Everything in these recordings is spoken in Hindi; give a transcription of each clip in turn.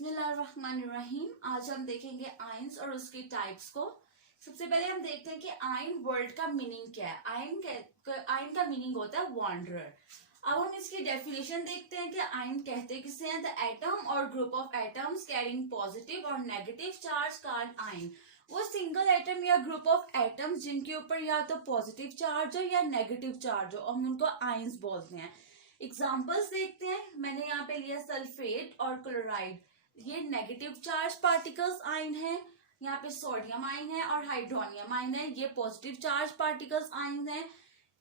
बिस्मिल्लाहिर्रहमानिर्रहीम। आज हम देखेंगे आयंस और उसकी टाइप्स को। सबसे पहले हम देखते हैं कि आयन वर्ड का मीनिंग क्या है। आयन का मीनिंग होता है वॉन्डरर। अब हम इसकी डेफिनेशन देखते हैं कि आयन कहते किसे हैं। द एटम और group of atoms carrying positive और नेगेटिव चार्ज कॉल्ड आयन। वो सिंगल एटम या ग्रुप ऑफ एटम्स जिनके ऊपर या तो पॉजिटिव चार्ज हो या नेगेटिव चार्ज हो, हम उनको आयंस बोलते हैं। एग्जाम्पल्स देखते हैं। मैंने यहाँ पे लिया सल्फेट और क्लोराइड, ये नेगेटिव चार्ज पार्टिकल्स आयन है। यहाँ पे सोडियम आयन है और हाइड्रोनियम आयन है, ये पॉजिटिव चार्ज पार्टिकल्स आयन है।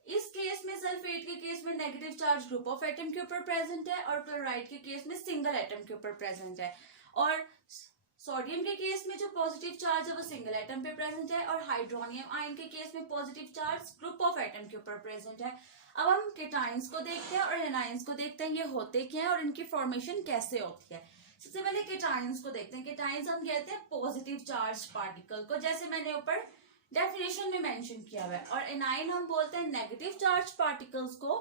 इस केस में सल्फेट के केस में negative charge group of atom के ऊपर प्रेजेंट है और क्लोराइड के केस में सिंगल एटम के ऊपर प्रेजेंट है। और सोडियम के केस में जो पॉजिटिव चार्ज है वो सिंगल एटम पे प्रेजेंट है और हाइड्रोनियम आयन के केस में positive charge group of atom के ऊपर प्रेजेंट है। अब हम केटाइंस को देखते हैं और एनाइंस को देखते हैं, ये होते क्या है और इनकी फॉर्मेशन कैसे होती है। सबसे पहले केटाइंस को देखते हैं। केटाइंस हम कहते हैं पॉजिटिव चार्ज पार्टिकल को, जैसे मैंने ऊपर डेफिनेशन में मेंशन किया हुआ है। और एनाइन हम बोलते हैं नेगेटिव चार्ज पार्टिकल्स को।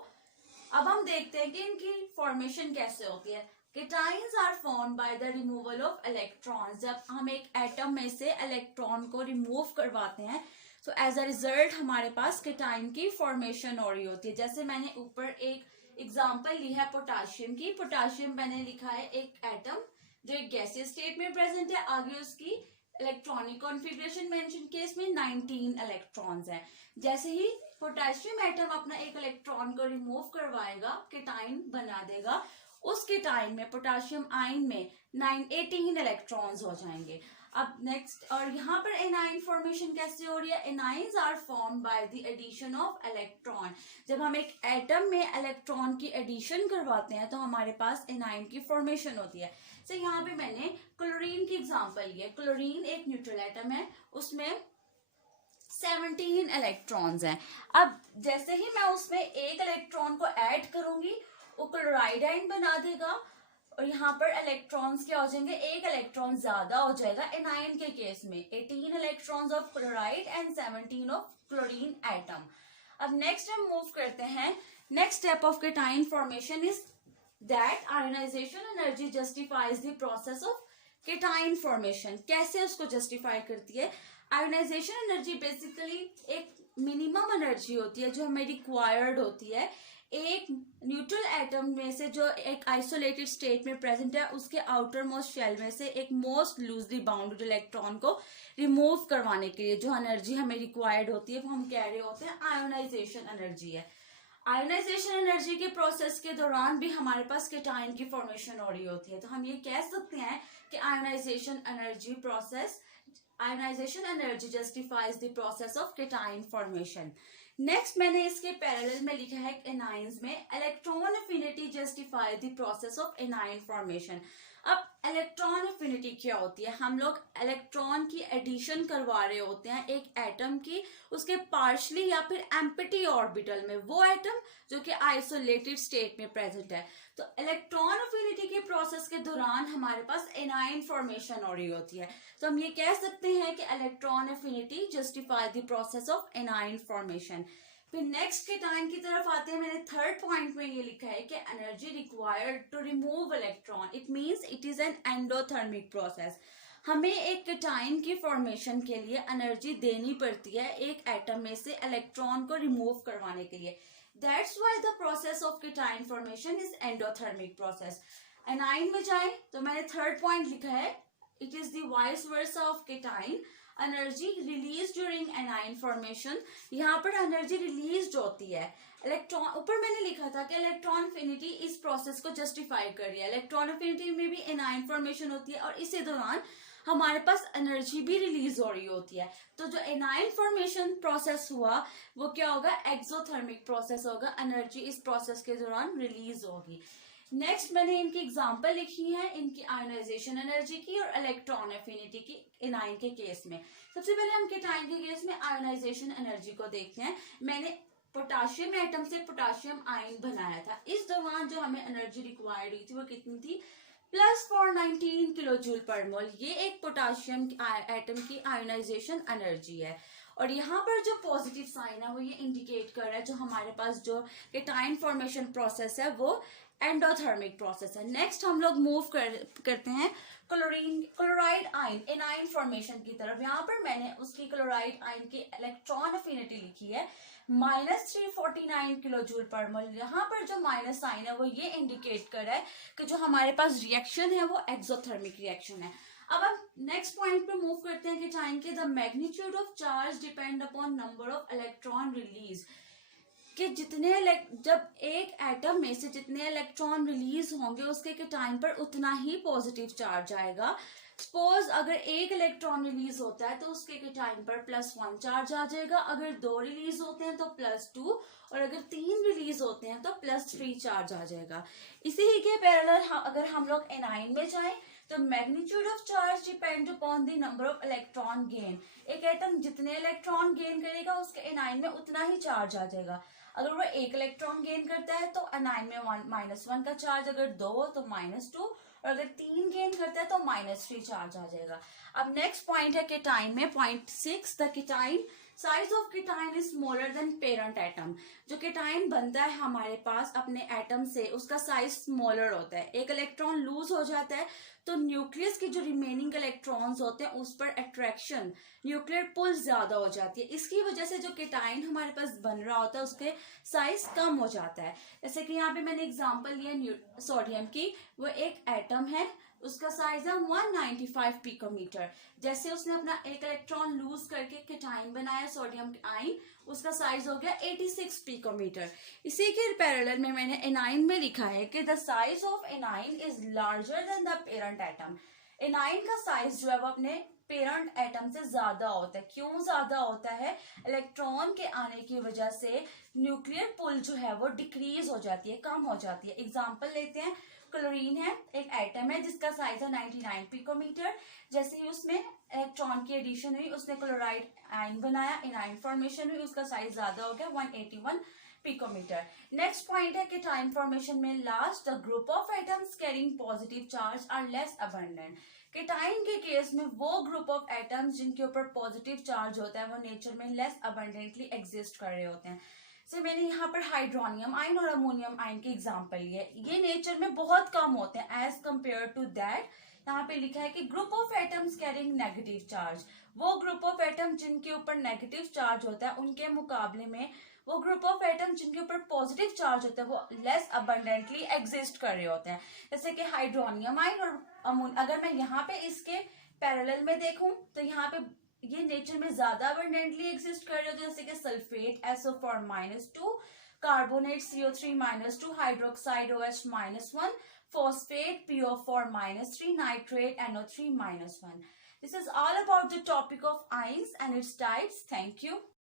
अब हम देखते हैं कि इनकी फॉर्मेशन कैसे होती है। Cations are formed by the removal of electrons. जब हम एक एटम में से इलेक्ट्रॉन को रिमूव करवाते हैं तो एज अ रिजल्ट हमारे पास केटाइन की फॉर्मेशन हो रही होती है। जैसे मैंने ऊपर एक एग्जांपल ली है पोटाशियम की। पोटाशियम मैंने लिखा है एक एटम जो एक गैसियस स्टेट में प्रेजेंट है। आगे उसकी इलेक्ट्रॉनिक कॉन्फ़िगरेशन मेंशन किया, इसमें 19 इलेक्ट्रॉन्स हैं। जैसे ही पोटेशियम एटम अपना एक इलेक्ट्रॉन को रिमूव करवाएगा, केटाइन बना देगा, उस केटाइन में पोटेशियम आयन में 18 इलेक्ट्रॉन्स हो जाएंगे। अब नेक्स्ट, और यहाँ पर एनाइन फॉर्मेशन कैसे हो रही है। Anions are formed by the addition of electron. जब हम एक एटम में इलेक्ट्रॉन की एडिशन करवाते हैं तो हमारे पास एनाइन की फॉर्मेशन होती है। तो यहाँ पे मैंने क्लोरीन की एग्जांपल ली है। क्लोरीन एक न्यूट्रल एटम है, उसमें 17 इलेक्ट्रॉन्स हैं। अब जैसे ही मैं उसमें एक इलेक्ट्रॉन को ऐड करूंगी वो क्लोराइड आयन बना देगा और यहाँ पर इलेक्ट्रॉन्स क्या हो जाएंगे, एक इलेक्ट्रॉन ज्यादा हो जाएगा। एनाइन के केस में 18 electrons of chloride and 17 of chlorine atom. अब नेक्स्ट हम मूव करते हैं। Next step of cation formation is that ionization energy justifies the process of cation formation. कैसे उसको जस्टिफाई करती है। आयोनाइजेशन एनर्जी बेसिकली एक मिनिमम एनर्जी होती है जो हमें रिक्वायर्ड होती है एक न्यूट्रल एटम में से जो एक आइसोलेटेड स्टेट में प्रेजेंट है, उसके आउटर मोस्ट शेल में से एक मोस्ट लूजली बाउंडेड इलेक्ट्रॉन को रिमूव करवाने के लिए जो एनर्जी हमें रिक्वायर्ड होती है वो हम कह रहे होते हैं आयोनाइजेशन एनर्जी है। आयोनाइजेशन एनर्जी के प्रोसेस के दौरान भी हमारे पास केटाइन की फॉर्मेशन हो रही होती है। तो हम ये कह सकते हैं कि ionization energy justifies the process of cation formation. Next मैंने इसके पैरेलल में लिखा है एनाइंस में electron affinity justify the process of anion formation. अब इलेक्ट्रॉन एफिनिटी क्या होती है। हम लोग इलेक्ट्रॉन की एडिशन करवा रहे होते हैं एक एटम की, उसके पार्शली या फिर एम्प्टी ऑर्बिटल में, वो एटम जो कि आइसोलेटेड स्टेट में प्रेजेंट है। तो इलेक्ट्रॉन एफिनिटी के प्रोसेस के दौरान हमारे पास एनाइन फॉर्मेशन हो रही होती है। तो हम ये कह सकते हैं कि electron affinity justify the process of anion formation. फिर नेक्स्ट केटाइन की तरफ आते हैं। मैंने थर्ड पॉइंट में ये लिखा है कि energy required to remove electron, it means it is an endothermic process. हमें एक केटाइन की फॉर्मेशन के लिए एनर्जी देनी पड़ती है एक एटम में से इलेक्ट्रॉन को रिमूव करवाने के लिए। That's why the process of cation formation is endothermic process. A9 में जाए तो मैंने थर्ड पॉइंट लिखा है it is the vice versa of cation, energy release during A9 formation. यहाँ पर एनर्जी रिलीज होती है। इलेक्ट्रॉन, ऊपर मैंने लिखा था कि इलेक्ट्रॉन एफिनिटी इस प्रोसेस को जस्टिफाई कर रही है। इलेक्ट्रॉन एफिनिटी में भी एनाइन फॉर्मेशन होती है और इसी दौरान हमारे पास एनर्जी भी रिलीज हो रही होती है। तो जो एनाइन फॉर्मेशन प्रोसेस हुआ वो क्या होगा, एक्सोथर्मिक प्रोसेस होगा। एनर्जी इस प्रोसेस के दौरान रिलीज होगी। नेक्स्ट मैंने इनकी एग्जांपल लिखी है, इनकी आयोनाइजेशन एनर्जी की और इलेक्ट्रॉन एफिनिटी की एनाइन के केस में। सबसे पहले हम केटाइन के केस में आयोनाइजेशन एनर्जी को देखते हैं। मैंने पोटाशियम एटम से पोटाशियम आयन बनाया था। इस दौरान जो हमें एनर्जी रिक्वायर्ड हुई थी वो कितनी थी, +419 किलो जूल पर मोल। ये एक पोटाशियम एटम की आयोनाइजेशन एनर्जी है। और यहाँ पर जो पॉजिटिव साइन है वो ये इंडिकेट कर रहा है जो हमारे पास जो केटाइन फॉर्मेशन प्रोसेस है वो एंडोथर्मिक प्रोसेस है। नेक्स्ट हम लोग मूव करते हैं क्लोराइड आयन एनाइन फॉर्मेशन की तरफ। यहाँ पर मैंने उसकी क्लोराइड आयन की इलेक्ट्रॉन अफिनिटी लिखी है -349 किलो जूल पर मोल। यहाँ पर जो माइनस साइन है वो ये इंडिकेट कर रहा है कि जो हमारे पास रिएक्शन है वो एक्सोथर्मिक रिएक्शन है। अब हम नेक्स्ट पॉइंट पे मूव करते हैं केटाइन के। The magnitude of charge depend upon number of electron release, कि जितने जब एक एटम में से जितने इलेक्ट्रॉन रिलीज होंगे उसके केटाइन पर उतना ही पॉजिटिव चार्ज आएगा। सपोज अगर एक इलेक्ट्रॉन रिलीज होता है तो उसके केटाइन पर +1 चार्ज आ जाएगा, अगर 2 रिलीज होते हैं तो +2, और अगर 3 रिलीज होते हैं तो +3 चार्ज आ जाएगा। इसी ही के पैरेलल अगर हम लोग एनाइन में जाएं तो magnitude of charge depend upon the number of electron gain. एक एटम जितने इलेक्ट्रॉन गेन करेगा उसके एनाइन में उतना ही चार्ज आ जाएगा। अगर वो 1 इलेक्ट्रॉन गेन करता है तो एनाइन में -1 का चार्ज, अगर 2 तो -2, और अगर 3 गेन करता है तो -3 चार्ज आ जाएगा। अब नेक्स्ट पॉइंट है केटाइन में, point 6। The cation size of cation is smaller than parent atom. जो केटाइन बनता है हमारे पास अपने एटम से उसका साइज स्मॉलर होता है। एक इलेक्ट्रॉन लूज हो जाता है तो न्यूक्लियस के जो रिमेनिंग इलेक्ट्रॉन्स होते हैं उस पर अट्रैक्शन, न्यूक्लियर पुल ज्यादा हो जाती है। इसकी वजह से जो केटाइन हमारे पास बन रहा होता है उसके साइज कम हो जाता है। जैसे कि यहाँ पे मैंने एग्जांपल लिया सोडियम की, वो एक एटम है, उसका साइज है 195 पिकोमीटर। जैसे उसने अपना एक इलेक्ट्रॉन लूज करके केटाइन बनाया सोडियम आयन, उसका साइज हो गया 86 पिकोमीटर। इसी के पैरेलल में मैंने एनाइन में लिखा है कि the size of anion is larger than the parent atom. A9 का साइज जो है वो अपने पेरेंट एटम से ज्यादा होता है। क्यों ज्यादा होता है? इलेक्ट्रॉन के आने की वजह से न्यूक्लियर पुल जो है वो डिक्रीज हो जाती है, कम हो जाती है। एग्जांपल लेते हैं, क्लोरीन है, एक एटम है जिसका साइज है 99 पिकोमीटर। जैसे ही उसमें इलेक्ट्रॉन की एडिशन हुई उसने क्लोराइड आयन बनाया, एनाइन फॉर्मेशन हुई, उसका साइज ज्यादा हो गया 181 पिकोमीटर। नेक्स्ट पॉइंट है केटाइन फॉर्मेशन में last, the group of atoms carrying positive charge are less abundant. Cation के केस में वो ग्रुप ऑफ एटम्स जिनके ऊपर पॉजिटिव चार्ज होता है वो नेचर में लेस अबंडेंटली एग्जिस्ट कर रहे होते हैं। तो मैंने यहाँ पर हाइड्रोनियम आयन और अमोनियम आयन के एग्जांपल लिए, ये नेचर में बहुत कम होते हैं एज कंपेयर टू दैट। यहाँ पे लिखा है कि group of atoms carrying negative charge, वो ग्रुप ऑफ एटम जिनके ऊपर नेगेटिव चार्ज होता है उनके मुकाबले में वो ग्रुप ऑफ एटम जिनके ऊपर पॉजिटिव चार्ज होता है वो लेस अबंडेंटली एग्जिस्ट कर रहे होते हैं। जैसे कि हाइड्रोनियम आयन और अमोनियम, अगर मैं यहाँ पे इसके पैरेलल में देखूं तो यहाँ पे ये नेचर में ज्यादा अबंडेंटली एग्जिस्ट कर रहे होते हैं। जैसे कि sulphate SO4 -2, carbonate CO3 -2, hydroxide OH -1, phosphate PO4 -3, nitrate NO3 -1. This is all about the topic of ions and its types. Thank you.